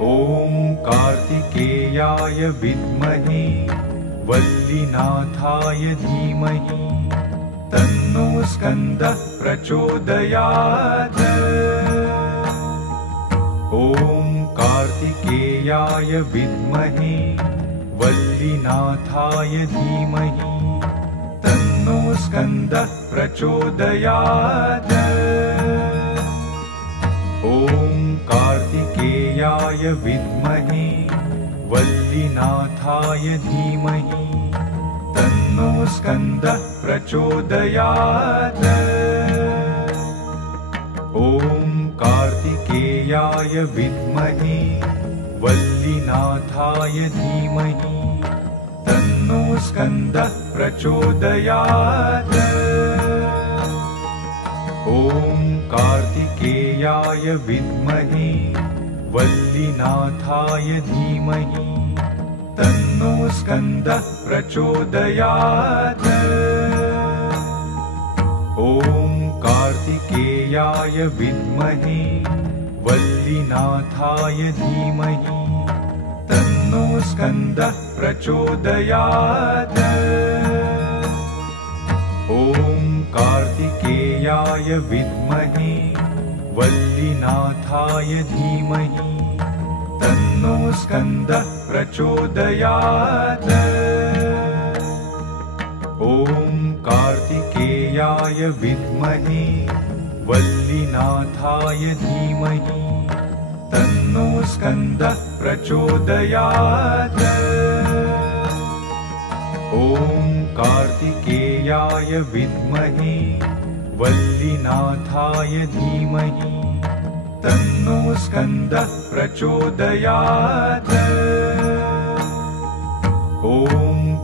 ॐ कार्तिकेयाय विद्महे वल्लीनाथाय धीमहि तन्नो स्कन्दः प्रचोदयात्। ॐ कार्तिकेयाय विद्महे वल्लीनाथाय धीमहि तन्नो स्कन्दः प्रचोदयात्। ॐ कार्तिकेयाय विद्महे वल्लीनाथाय धीमहि तन्नो स्कन्दः प्रचोदयात्। ॐ कार्तिकेयाय विद्महे वल्लीनाथाय धीमहि तन्नो स्कन्दः प्रचोदयात्। ॐ कार्तिकेयाय विद्महे वल्लीनाथाय धीमहि तन्नो स्कन्दः प्रचोदयात्। ॐ कार्तिकेयाय विद्महे वल्लीनाथाय धीमहि तन्नो स्कन्दः प्रचोदयात्। ॐ कार्तिकेयाय विद्महे वल्लीनाथाय धीमहि तन्नो स्कन्दः प्रचोदयात्। ॐ कार्तिकेयाय विद्महे वल्लीनाथाय धीमहि तन्नो स्कन्दः प्रचोदयात्। ॐ कार्तिकेयाय विद्महे वल्लीनाथाय धीमहि तन्नो स्कन्दः प्रचोदयात्। ॐ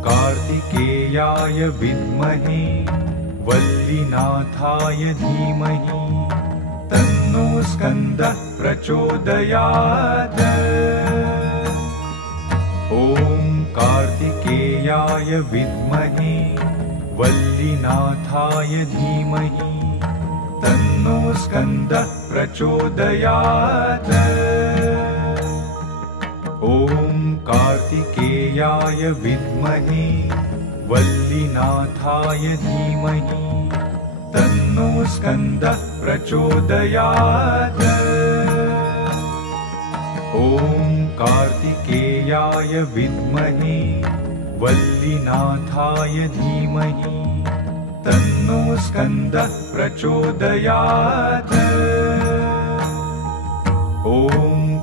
कार्तिकेयाय विद्महे वल्लीनाथाय धीमहि तन्नो स्कन्दः प्रचोदयात्। ॐ कार्तिकेयाय विद्महे वल्लीनाथाय धीमहि तन्नो स्कन्दः प्रचोदयात्। ॐ कार्तिकेयाय विद्महे वल्लीनाथाय धीमहि तन्नो स्कन्दः प्रचोदयात्। ॐ कार्तिकेयाय विद्महे वल्लीनाथाय धीमहि तन्नो स्कन्दः प्रचोदयात्। ॐ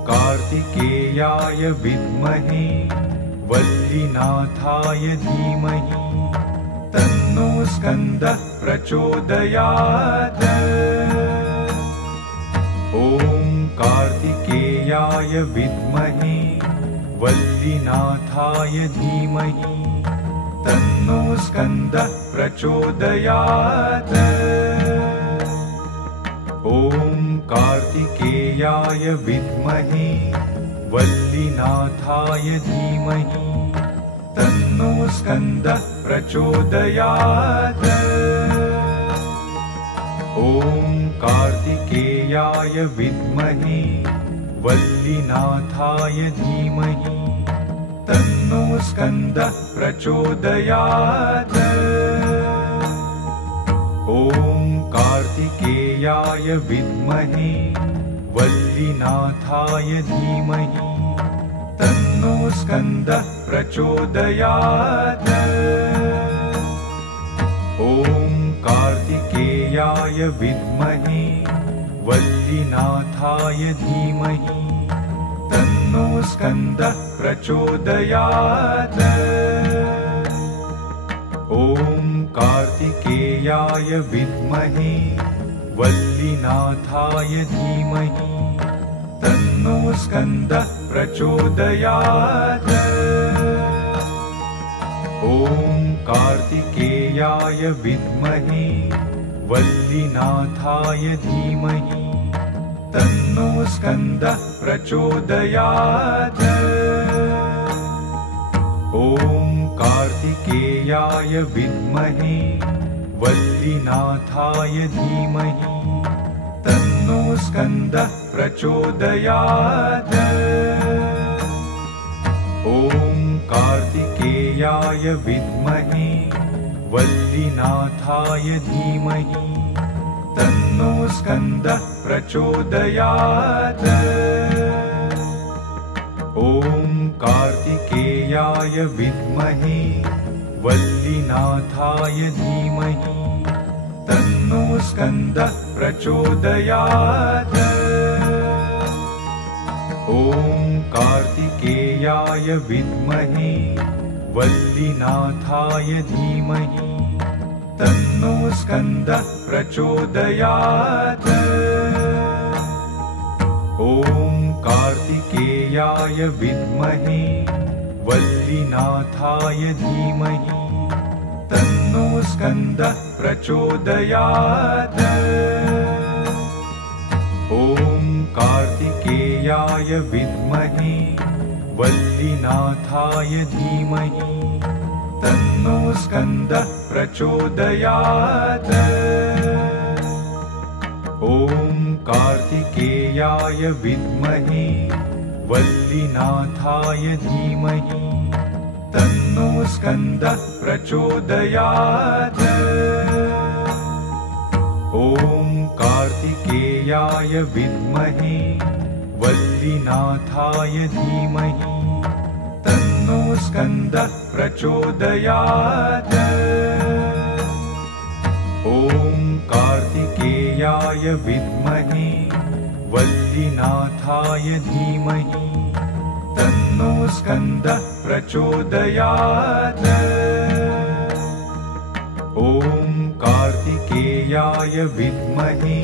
कार्तिकेयाय विद्महे वल्लीनाथाय धीमहि तन्नो स्कन्दः प्रचोदयात्। ॐ कार्तिकेयाय विद्महे वल्लीनाथाय धीमहि तन्नो स्कन्दः प्रचोदयात्। ॐ कार्तिकेयाय विद्महे वल्लीनाथाय धीमहि तन्नो स्कन्दः प्रचोदयात्। ॐ कार्तिकेयाय विद्महे वल्लीनाथाय धीमहि तन्नो स्कन्दः प्रचोदयात्। ॐ कार्तिकेयाय विद्महे वल्लीनाथाय धीमहि तन्नो स्कन्दः प्रचोदयात्। ॐ कार्तिकेयाय विद्महे वल्लीनाथाय धीमहि तन्नो स्कन्दः प्रचोदयात्। ॐ कार्तिकेयाय विद्महे वल्लीनाथाय धीमहि तन्नो स्कन्दः प्रचोदयात्। ॐ कार्तिकेयाय विद्महे वल्लीनाथाय धीमहि तन्नो स्कन्दः प्रचोदयात्। ॐ कार्तिकेयाय विद्महे वल्लीनाथाय धीमहि तन्नो स्कन्दः प्रचोदयात्। ॐ कार्तिकेयाय विद्महे वल्लीनाथाय धीमहि तन्नो स्कन्दः प्रचोदयात्। ॐ कार्तिकेयाय विद्महे वल्लीनाथाय धीमहि तन्नो स्कन्दः प्रचोदयात्। ॐ कार्तिकेयाय विद्महे वल्लीनाथाय धीमहि तन्नो स्कन्दः प्रचोदयात्। ॐ कार्तिकेयाय विद्महे वल्लीनाथाय धीमहि तन्नो स्कन्दः प्रचोदयात्। ॐ कार्तिकेयाय विद्महे वल्लीनाथाय धीमहि तन्नो स्कन्दः प्रचोदयात्। ॐ कार्तिकेयाय विद्महे वल्लीनाथाय धीमहि तन्नो स्कन्दः प्रचोदयात्। ॐ कार्तिकेयाय विद्महे वल्लीनाथाय धीमहि तन्नो स्कन्दः प्रचोदयात्। ॐ कार्तिकेयाय विद्महे वल्लीनाथाय धीमहि तन्नो स्कन्दः प्रचोदयात्। ॐ कार्तिकेयाय विद्महे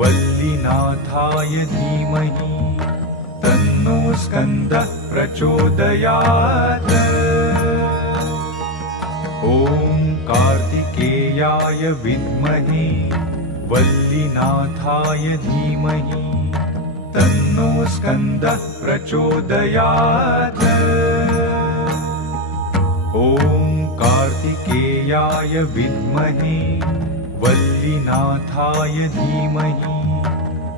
वल्लीनाथाय धीमहि तन्नो स्कन्दः प्रचोदयात्। ॐ कार्तिकेयाय विद्महे वल्लीनाथाय धीमहि तन्नो स्कन्दः प्रचोदयात्। ॐ कार्तिकेयाय विद्महे वल्लीनाथाय धीमहि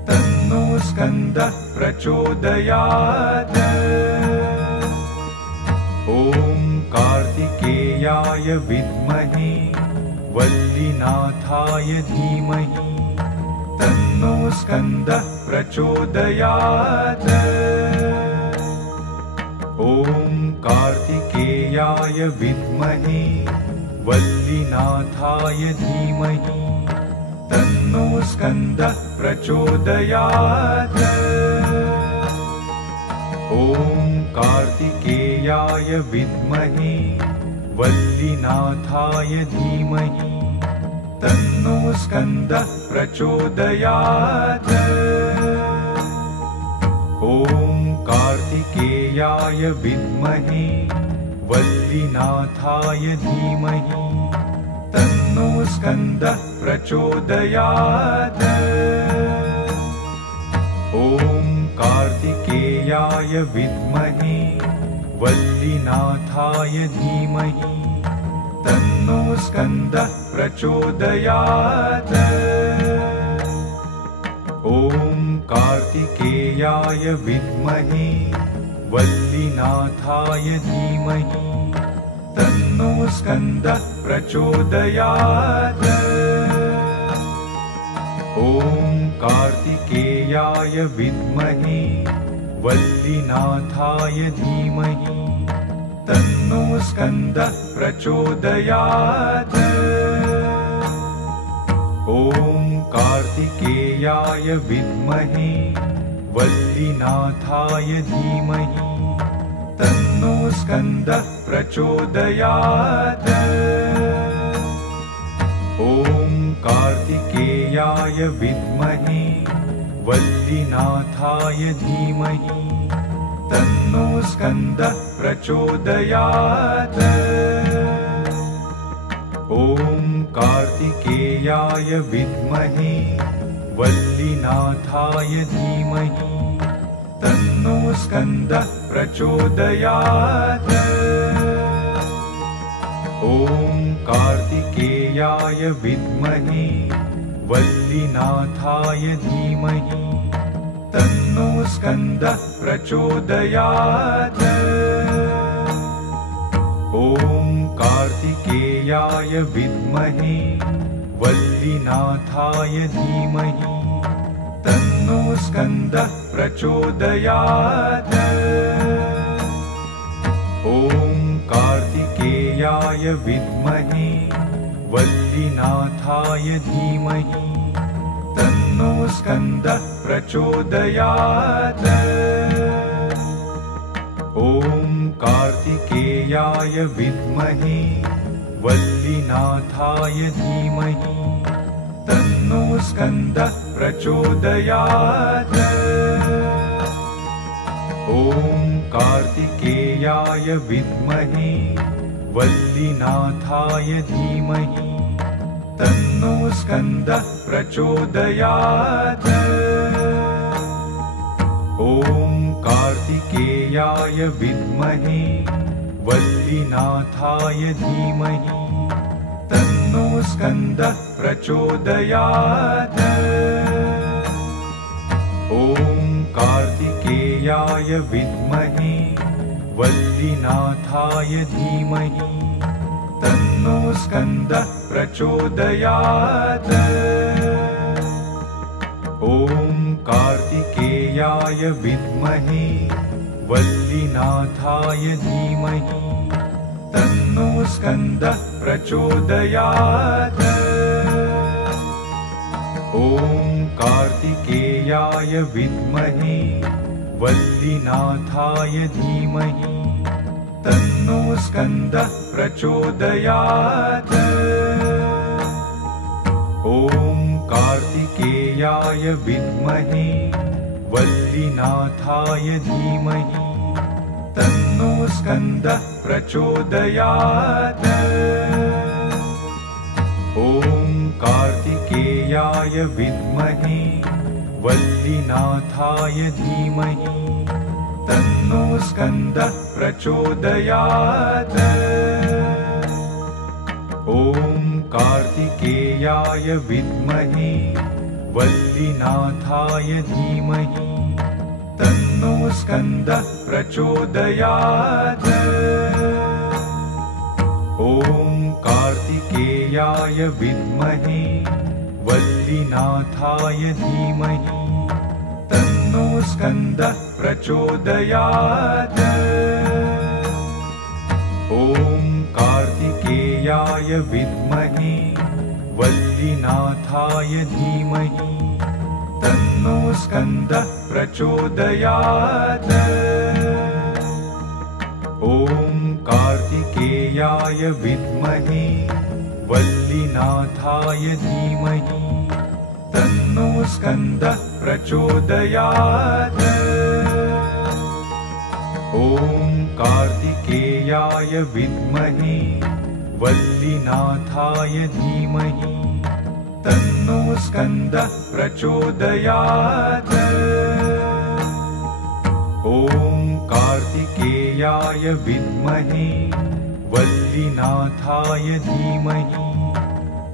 तन्नो स्कन्दः प्रचोदयात्। ॐ कार्तिकेयाय विद्महे वल्लीनाथाय धीमहि तन्नो स्कन्दः प्रचोदयात्। ॐ कार्तिकेयाय विद्महे वल्लीनाथाय धीमहि तन्नो स्कन्दः प्रचोदयात्। ॐ कार्तिकेयाय विद्महे वल्लीनाथाय धीमहि तन्नो स्कन्दः प्रचोदयात्। ॐ कार्तिकेयाय विद्महे वल्लीनाथाय धीमहि तन्नो स्कन्दः प्रचोदयात्। ॐ कार्तिकेयाय विद्महे वल्लीनाथाय धीमहि तन्नो स्कन्दः प्रचोदयात्। ॐ कार्तिकेयाय विद्महे वल्लीनाथाय धीमहि तन्नो स्कन्दः प्रचोदयात्। ॐ कार्तिकेयाय विद्महे वल्लीनाथाय धीमहि तन्नो स्कन्दः प्रचोदयात्। ॐ कार्तिकेयाय विद्महे वल्लीनाथाय धीमहि तन्नो स्कन्दः प्रचोदयात्। ॐ कार्तिकेयाय विद्महे वल्लीनाथाय धीमहि तन्नो स्कन्दः प्रचोदयात्। ॐ कार्तिकेयाय विद्महे वल्लीनाथाय धीमहि तन्नो स्कन्दः प्रचोदयात्। ॐ कार्तिकेयाय विद्महे वल्लीनाथाय धीमहि तन्नो स्कन्दः प्रचोदयात्। ॐ कार्तिकेयाय विद्महे वल्लीनाथाय धीमहि तन्नो स्कन्दः प्रचोदयात्। ॐ कार्तिकेयाय विद्महे वल्लीनाथाय धीमहि तन्नो स्कन्दः प्रचोदयात्। ॐ कार्तिकेयाय विद्महे वल्लीनाथाय धीमहि तन्नो स्कन्दः प्रचोदयात्। ॐ कार्तिकेयाय विद्महे वल्लीनाथाय धीमहि तन्नो स्कन्दः प्रचोदयात्। ॐ कार्तिकेयाय विद्महे वल्लीनाथाय धीमहि तन्नो स्कन्दः प्रचोदयात्। ॐ कार्तिकेयाय विद्महे वल्लीनाथाय धीमहि तन्नो स्कन्दः प्रचोदयात्। ॐ कार्तिकेयाय विद्महे वल्लीनाथाय धीमहि तन्नो स्कन्दः प्रचोदयात्। ॐ कार्तिकेयाय विद्महे वल्लीनाथाय धीमहि तन्नो स्कन्दः प्रचोदयात्। ॐ कार्तिकेयाय विद्महे वल्लीनाथाय धीमहि तन्नो स्कन्दः प्रचोदयात्। ॐ कार्तिकेयाय विद्महे वल्लीनाथाय धीमहि तन्नो स्कन्दः प्रचोदयात्। ॐ कार्तिकेयाय विद्महे वल्लीनाथाय धीमहि तन्नो स्कन्दः प्रचोदयात्। ॐ कार्तिकेयाय विद्महे वल्लीनाथाय धीमहि तन्नो स्कन्दः प्रचोदयात्। ॐ कार्तिकेयाय विद्महे वल्लीनाथाय धीमहि तन्नो स्कन्दः प्रचोदयात्। ॐ कार्तिकेयाय विद्महे वल्लीनाथाय धीमहि तन्नो स्कन्दः प्रचोदयात्। ॐ कार्तिकेयाय विद्महे वल्लीनाथाय धीमहि तन्नो स्कन्दः प्रचोदयात्। ॐ कार्तिकेयाय विद्महे वल्लीनाथाय धीमहि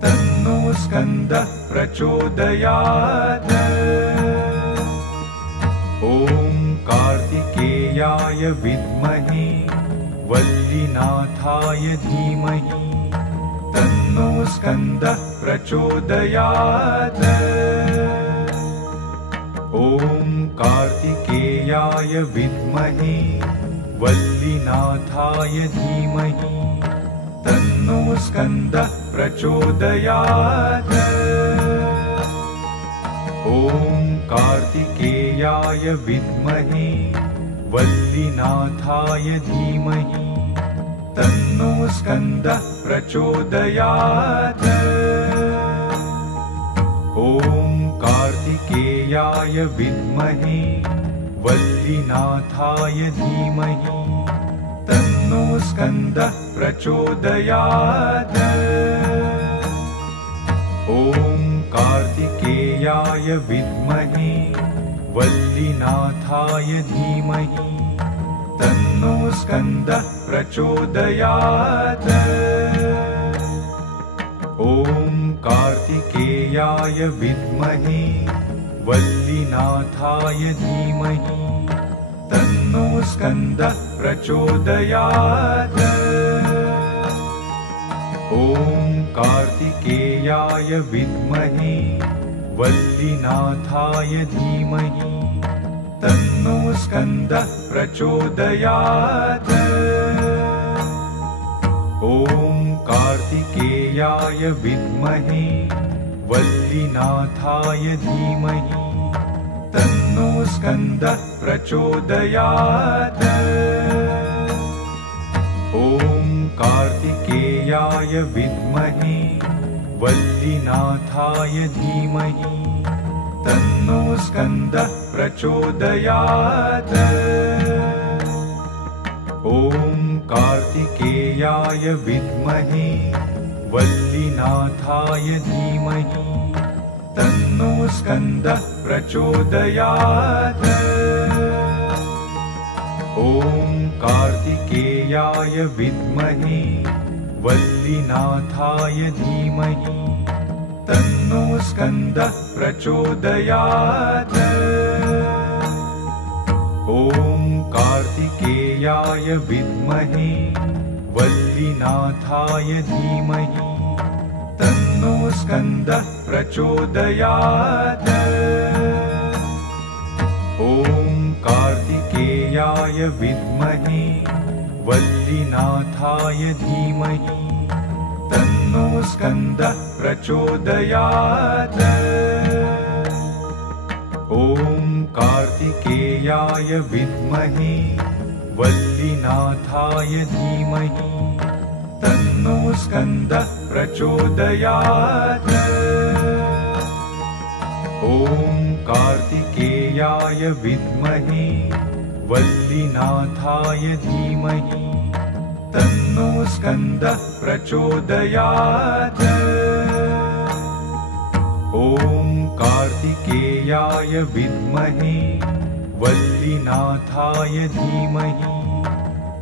तन्नो स्कन्दः प्रचोदयात्। ॐ कार्तिकेयाय विद्महे वल्लीनाथाय धीमहि तन्नो स्कन्दः प्रचोदयात्। ॐ कार्तिकेयाय विद्महे वल्लीनाथाय धीमहि तन्नो स्कन्दः प्रचोदयात्। ॐ कार्तिकेयाय विद्महे वल्लीनाथाय धीमहि तन्नो स्कन्दः प्रचोदयात्। ॐ कार्तिकेयाय विद्महे वल्लीनाथाय धीमहि तन्नो स्कन्दः प्रचोदयात्। ॐ कार्तिकेयाय विद्महे वल्लीनाथाय धीमहि तन्नो स्कन्दः प्रचोदयात्। ॐ कार्तिकेयाय विद्महे वल्लीनाथाय धीमहि तन्नो स्कन्दः प्रचोदयात्। ॐ कार्तिकेयाय विद्महे वल्लीनाथाय धीमहि तन्नो स्कन्दः प्रचोदयात्। ॐ कार्तिकेयाय विद्महे वल्लीनाथाय धीमहि तन्नो स्कन्दः प्रचोदयात्। ॐ कार्तिकेयाय विद्महे वल्लीनाथाय धीमहि तन्नो स्कन्दः प्रचोदयात्। ॐ कार्तिकेयाय विद्महे वल्लीनाथाय धीमहि तन्नो स्कन्दः प्रचोदयात्। ॐ कार्तिकेयाय विद्महे वल्लीनाथाय धीमहि तन्नो स्कन्दः प्रचोदयात्। ॐ कार्तिकेयाय विद्महे वल्लीनाथाय धीमहि तन्नो स्कन्दः प्रचोदयात्। ॐ कार्तिकेयाय विद्महे वल्लीनाथाय धीमहि तन्नो स्कन्दः प्रचोदयात्। ॐ कार्तिकेयाय विद्महे वल्लीनाथाय धीमहि तन्नो स्कन्दः प्रचोदयात्। ॐ कार्तिकेयाय विद्महे वल्लीनाथाय धीमहि तन्नो स्कन्दः प्रचोदयात्। ॐ कार्तिकेयाय विद्महे वल्लीनाथाय धीमहि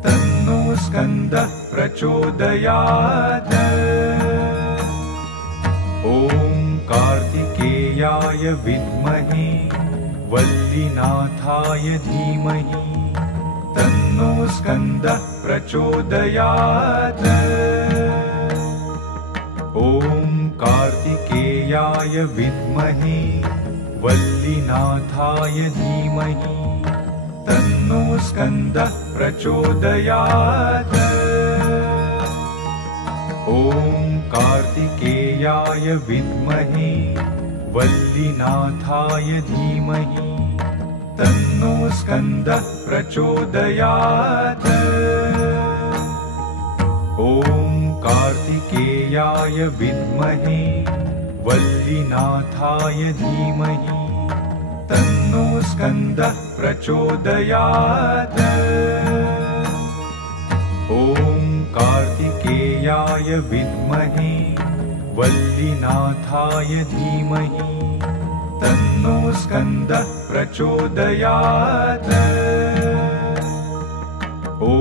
तन्नो स्कन्दः प्रचोदयात्। ॐ कार्तिकेयाय विद्महे वल्लीनाथाय धीमहि तन्नो स्कन्दः प्रचोदयात्। ॐ कार्तिकेयाय विद्महे वल्लीनाथाय धीमहि तन्नो स्कन्दः प्रचोदयात्। ॐ कार्तिकेयाय विद्महे वल्लीनाथाय धीमहि तन्नो स्कन्दः प्रचोदयात्। ॐ कार्तिकेयाय विद्महे वल्लीनाथाय धीमहि तन्नो स्कन्दः प्रचोदयात्। ॐ कार्तिकेयाय विद्महे वल्लीनाथाय धीमहि तन्नो स्कन्दः प्रचोदयात्। ॐ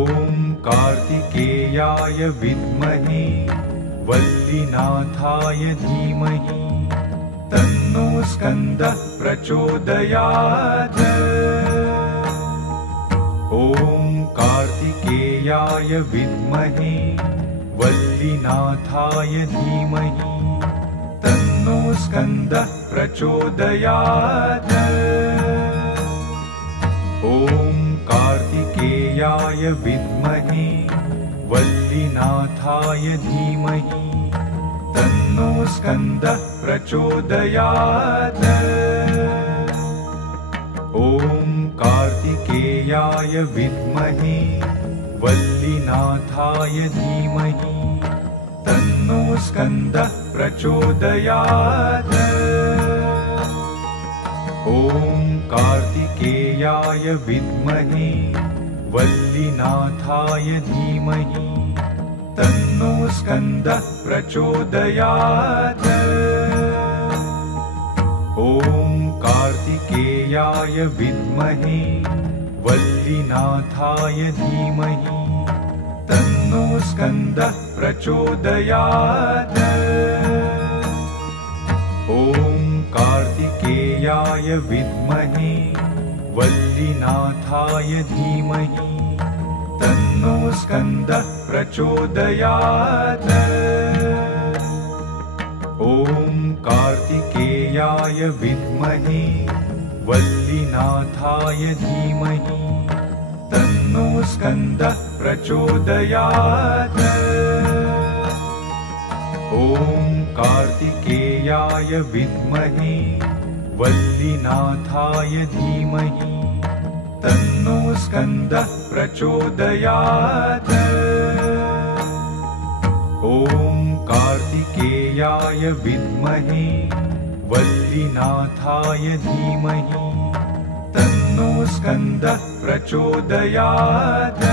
कार्तिकेयाय विद्महे वल्लीनाथाय धीमहि तन्नो स्कन्दः प्रचोदयात्। ॐ कार्तिकेयाय विद्महे वल्लीनाथाय धीमहि तन्नो स्कन्दः प्रचोदयात्। ॐ कार्तिकेयाय विद्महे वल्लीनाथाय धीमहि तन्नो स्कन्दः प्रचोदयात्। ॐ कार्तिकेयाय विद्महे वल्लीनाथाय धीमहि तन्नो स्कन्दः प्रचोदयात्। ॐ कार्तिकेयाय विद्महे वल्लीनाथाय धीमहि तन्नो स्कन्दः प्रचोदयात्। ॐ कार्तिकेयाय विद्महे वल्लीनाथाय धीमहि तन्नो स्कन्दः प्रचोदयात्। ॐ कार्तिकेयाय विद्महे वल्लीनाथाय धीमहि तन्नो स्कन्दः प्रचोदयात्। कार्तिकेयाय विद्महे वल्लीनाथाय धीमहि तन्नो स्कन्दः प्रचोदयात्। ॐ कार्तिकेयाय विद्महे वल्लीनाथाय धीमहि तन्नो स्कन्दः प्रचोदयात्। ॐ कार्तिकेयाय विद्महे वल्लीनाथाय धीमहि तन्नो स्कन्दः प्रचोदयात्।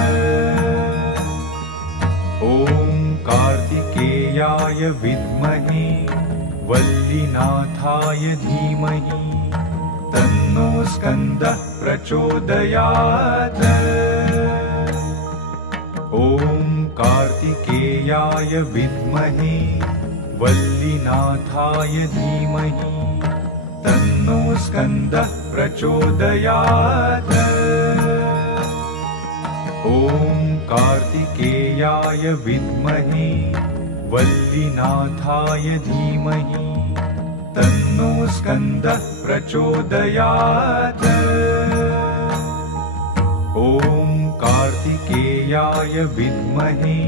ॐ कार्तिकेयाय विद्महे वल्लीनाथाय धीमहि तन्नो स्कन्दः प्रचोदयात्। ॐ कार्तिकेयाय विद्महे वल्लीनाथाय धीमहि तन्नो स्कन्दः प्रचोदयात्। ॐ कार्तिकेयाय विद्महे वल्लीनाथाय धीमहि तन्नो स्कन्दः प्रचोदयात्। ॐ कार्तिकेयाय विद्महे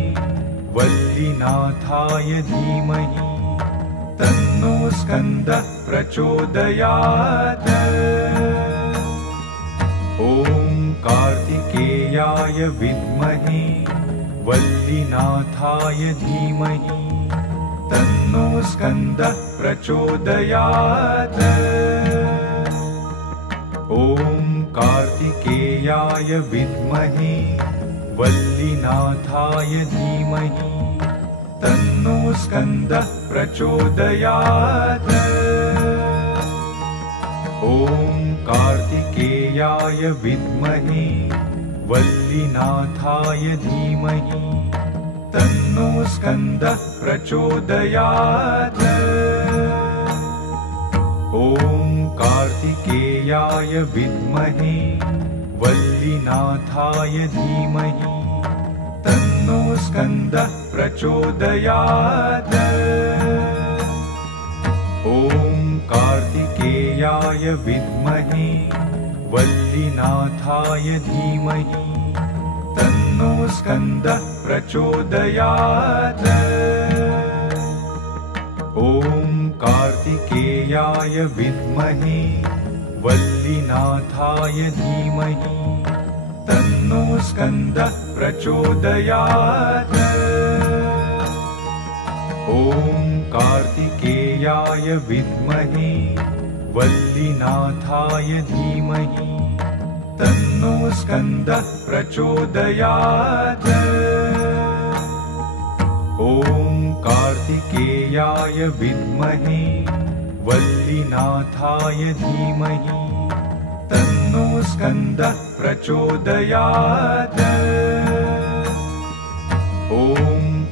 वल्लीनाथाय धीमहि तन्नो स्कन्दः प्रचोदयात्। ॐ कार्तिकेयाय विद्महे वल्लीनाथाय धीमहि तन्नो स्कन्दः प्रचोदयात्। ॐ कार्तिकेयाय विद्महे वल्लीनाथाय धीमहि तन्नो स्कन्दः प्रचोदयात्। ॐ कार्तिकेयाय विद्महे वल्लीनाथाय धीमहि तन्नो स्कन्दः प्रचोदयात्। ॐ कार्तिकेयाय विद्महे वल्लीनाथाय धीमहि तन्नो स्कन्दः प्रचोदयात्। ॐ कार्तिकेयाय विद्महे वल्लीनाथाय धीमहि तन्नो स्कन्दः प्रचोदयात्। ॐ कार्तिकेयाय विद्महे वल्लीनाथाय धीमहि तन्नो स्कन्दः प्रचोदयात्। ॐ कार्तिकेयाय विद्महे वल्लीनाथाय धीमहि तन्नो स्कन्दः प्रचोदयात्। ॐ कार्तिकेयाय विद्महे वल्लीनाथाय धीमहि तन्नो स्कन्दः प्रचोदयात्। ॐ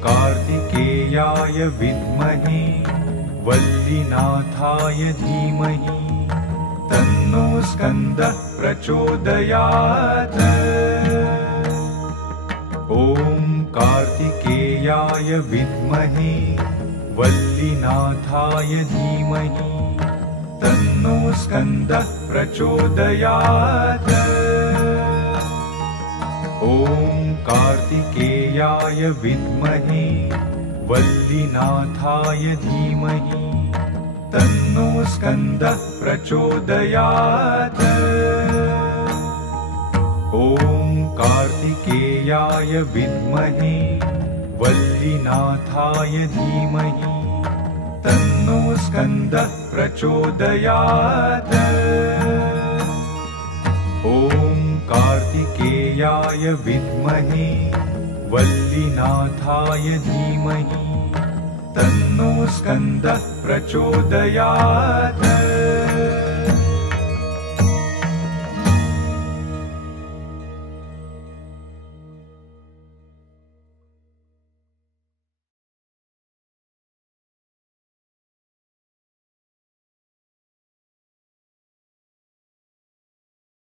कार्तिकेयाय विद्महे वल्लीनाथाय धीमहि तन्नो स्कन्दः प्रचोदयात्। ॐ कार्तिकेयाय विद्महे वल्लीनाथाय धीमहि तन्नो स्कन्दः प्रचोदयात्। ॐ कार्तिकेयाय विद्महे वल्लीनाथाय धीमहि तन्नो स्कन्दः प्रचोदयात्। ॐ कार्तिकेयाय विद्महे वल्लीनाथाय धीमहि तन्नो स्कन्दः प्रचोदयात्। ॐ कार्तिकेयाय विद्महे वल्लीनाथाय धीमहि तन्नो स्कन्दः प्रचोदयात्।